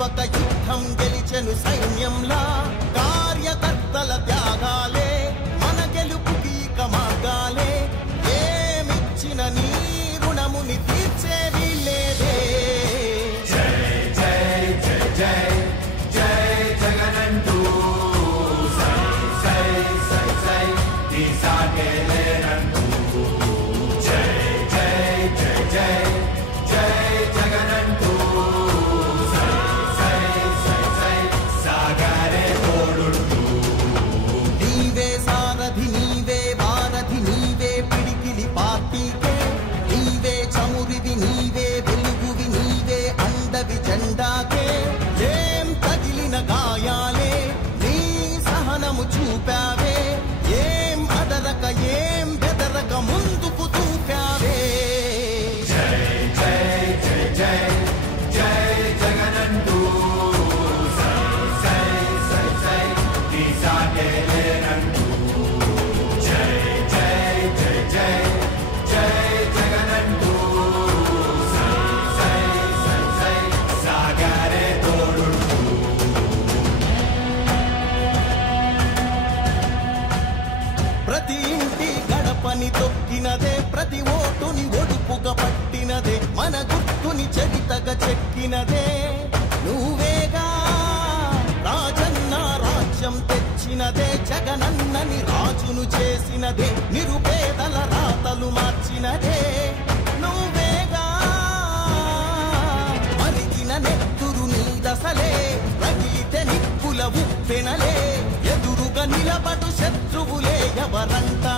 నిలువక యుద్ధం గెలిచెను సైన్యంలా కార్యకర్తల త్యాగాలే మన గెలుపుకి ఇక మార్గాలే ఏమిచ్చిన నీ రుణముని తీర్చేది లేదే జై జై జై జై జై జగనంటూ సై సై సై సై నీ సాగే లేనంటూ జై జై జై జై జై జగనంటూ సై సై సై సై సాగరే తోడుంటూ నీవే సారథి నీవే వారధి నీవే పిడికిలి పార్టీకే నీవే చమురివి నీవే వెలుగువి నీవే అండవి జెండాకే ఏం తగిలిన గాయాలే నీ సహనము చూపావే ఏం అదరక ఏం బెదరక ముందుకు చూపావే జై జై జై జై జై జగనంటూ సై సై సై సై నీ సాగే లేనంటూ జై జై జై జై జై జగనంటూ సై సై సై సై సాగరే తోడుంటూ ప్రతి ఇంటి గడపని తొక్కినదే ప్రతి ఓటుని ఒడుపుగా పట్టినదే మన గుర్తుని చరితగా చెక్కినదే నువ్వేగా రాజన్న రాజ్యం తెచ్చినదే జగనన్నని రాజును చేసినదే నిరుపేదల రాతలు మార్చినదే నువ్వేగా మరిగిన నెత్తురు నీ దశలే రగిలితే నిప్పుల ఉప్పెనలే ఎదురుగా నిలబడు శత్రువులే ఎవరంటా